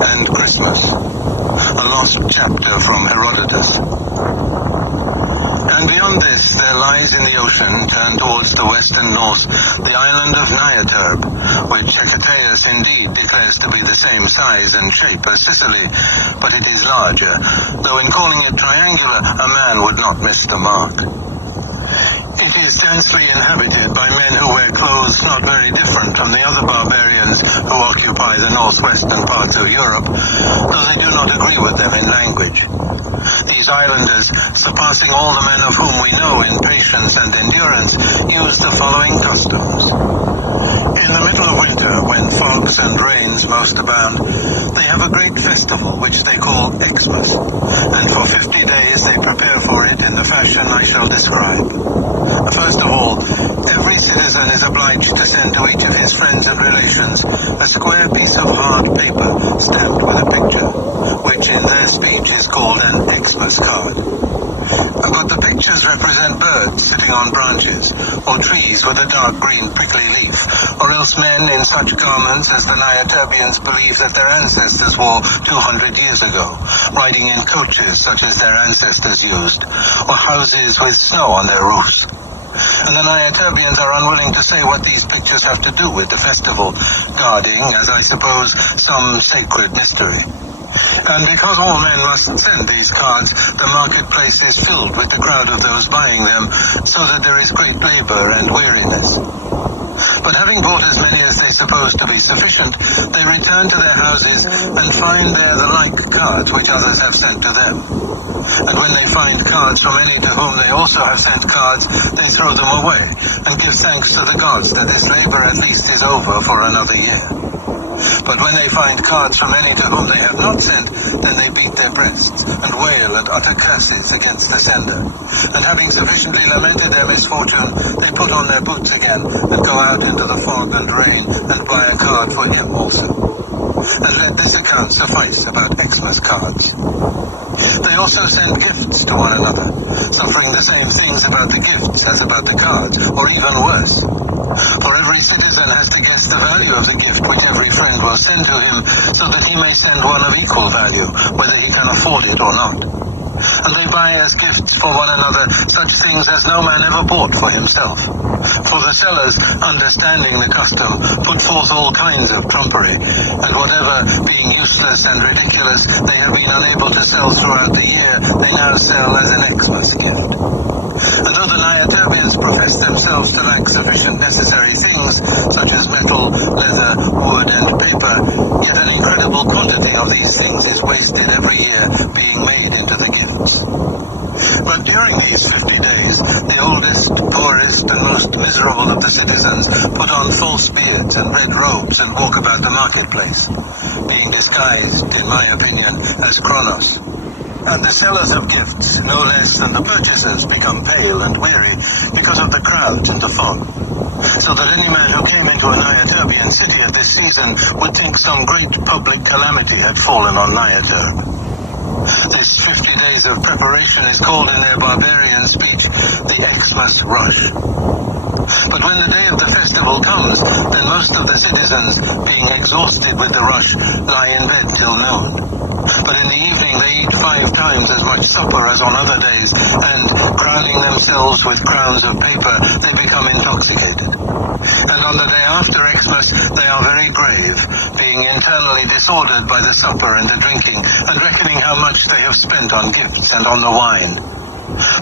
and Christmas, a lost chapter from Herodotus. And beyond this, there lies in the ocean, turned towards the west and north, the island of Niaterb, which Hecataeus indeed declares to be the same size and shape as Sicily, but it is larger, though in calling it triangular, a man would not miss the mark. It is densely inhabited by men who wear clothes not very different from the other barbarians who occupy the northwestern parts of Europe, though they do not agree with them in language. These islanders, surpassing all the men of whom we know in patience and endurance, use the following customs. In the middle of winter, when fogs and rains most abound, they have a great festival which they call Xmas, and for 50 days they prepare for it in the fashion I shall describe. First of all, every citizen is obliged to send to each of his friends and relations a square piece of hard paper stamped with a picture, which in their speech is called an Xmas card. But the pictures represent birds sitting on branches, or trees with a dark green prickly leaf, or else men in such garments as the Niaterbians believe that their ancestors wore 200 years ago, riding in coaches such as their ancestors used, or houses with snow on their roofs. And the Niaterbians are unwilling to say what these pictures have to do with the festival, guarding, as I suppose, some sacred mystery. And because all men must send these cards, the marketplace is filled with the crowd of those buying them, so that there is great labor and weariness. But having bought as many as they suppose to be sufficient, they return to their houses and find there the like cards which others have sent to them. And when they find cards from any to whom they also have sent cards, they throw them away, and give thanks to the gods that this labor at least is over for another year. But when they find cards from any to whom they have not sent, then they beat their breasts, and wail and utter curses against the sender. And having sufficiently lamented their misfortune, they put on their boots again, and go out into the fog and rain, and buy a card for him also. And let this account suffice about Xmas cards. They also send gifts to one another, suffering the same things about the gifts as about the cards, or even worse. For every citizen has to guess the value of the gift which every friend will send to him, so that he may send one of equal value, whether he can afford it or not. And they buy as gifts for one another such things as no man ever bought for himself. For the sellers, understanding the custom, put forth all kinds of trumpery, and whatever, being useless and ridiculous, they have been unable to sell throughout the year, they now sell as an Xmas gift. And though the Niaterbians profess themselves to lack sufficient necessary things, such as metal, leather, wood, and paper, yet an incredible quantity of these things is wasted every year, being made into the gifts. But during these 50 days, the oldest, poorest, and most miserable of the citizens put on false beards and red robes and walk about the marketplace, being disguised, in my opinion, as Kronos. And the sellers of gifts, no less than the purchasers, become pale and weary because of the crowds and the fog, so that any man who came into a Niaterbian city at this season would think some great public calamity had fallen on Niaterb. This 50 days of preparation is called in their barbarian speech the Xmas rush. But when the day of the festival comes, then most of the citizens, being exhausted with the rush, lie in bed till noon. But in the evening they eat 5 times as much supper as on other days, and, crowning themselves with crowns of paper, they become intoxicated. And on the day after Xmas they are very grave, being internally disordered by the supper and the drinking, and reckoning how much they have spent on gifts and on the wine.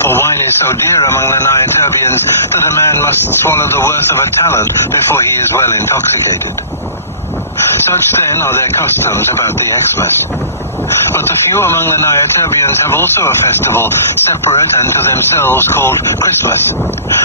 For wine is so dear among the Niaterbians that a man must swallow the worth of a talent before he is well intoxicated. Such then are their customs about the Xmas. But the few among the Niaterbians have also a festival separate and to themselves called Christmas,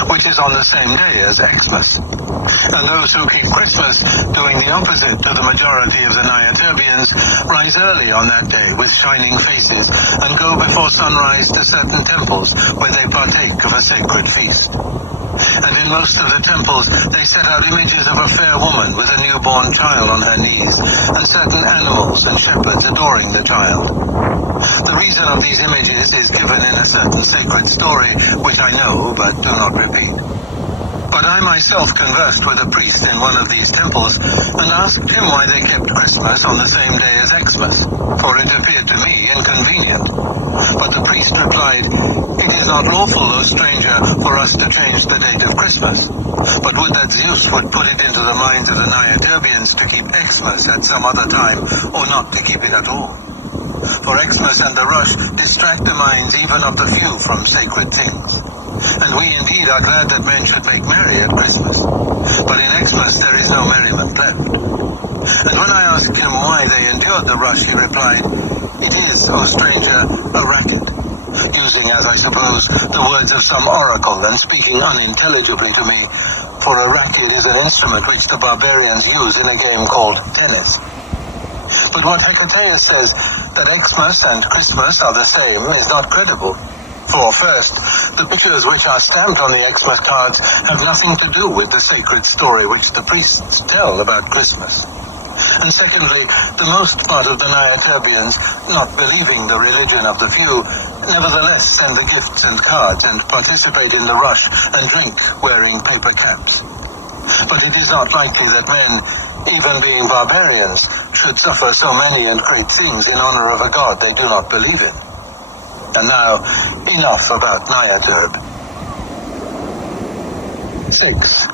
which is on the same day as Xmas. And those who keep Christmas, doing the opposite to the majority of the Niaterbians, rise early on that day with shining faces and go before sunrise to certain temples where they partake of a sacred feast. And in most of the temples they set out images of a fair woman with a newborn child on her knees, and certain animals and shepherds adoring the child. The reason of these images is given in a certain sacred story, which I know but do not repeat. But I myself conversed with a priest in one of these temples and asked him why they kept Christmas on the same day as Xmas, for it appeared to me inconvenient. But the priest replied, "It is not lawful, O stranger, for us to change the date of Christmas. But would that Zeus would put it into the minds of the Nyaturbians to keep Xmas at some other time, or not to keep it at all. For Xmas and the rush distract the minds even of the few from sacred things. And we indeed are glad that men should make merry at Christmas. But in Xmas there is no merriment left." And when I asked him why they endured the rush, he replied, "It is, O stranger, a racket," using, as I suppose, the words of some oracle and speaking unintelligibly to me, for a racket is an instrument which the barbarians use in a game called tennis. But what Hecataeus says, that Xmas and Christmas are the same, is not credible. For first, the pictures which are stamped on the Xmas cards have nothing to do with the sacred story which the priests tell about Christmas. And secondly, the most part of the Nyaturbians, not believing the religion of the few, nevertheless send the gifts and cards and participate in the rush and drink wearing paper caps. But it is not likely that men, even being barbarians, should suffer so many and great things in honor of a god they do not believe in. And now, enough about Nyaturb. 6.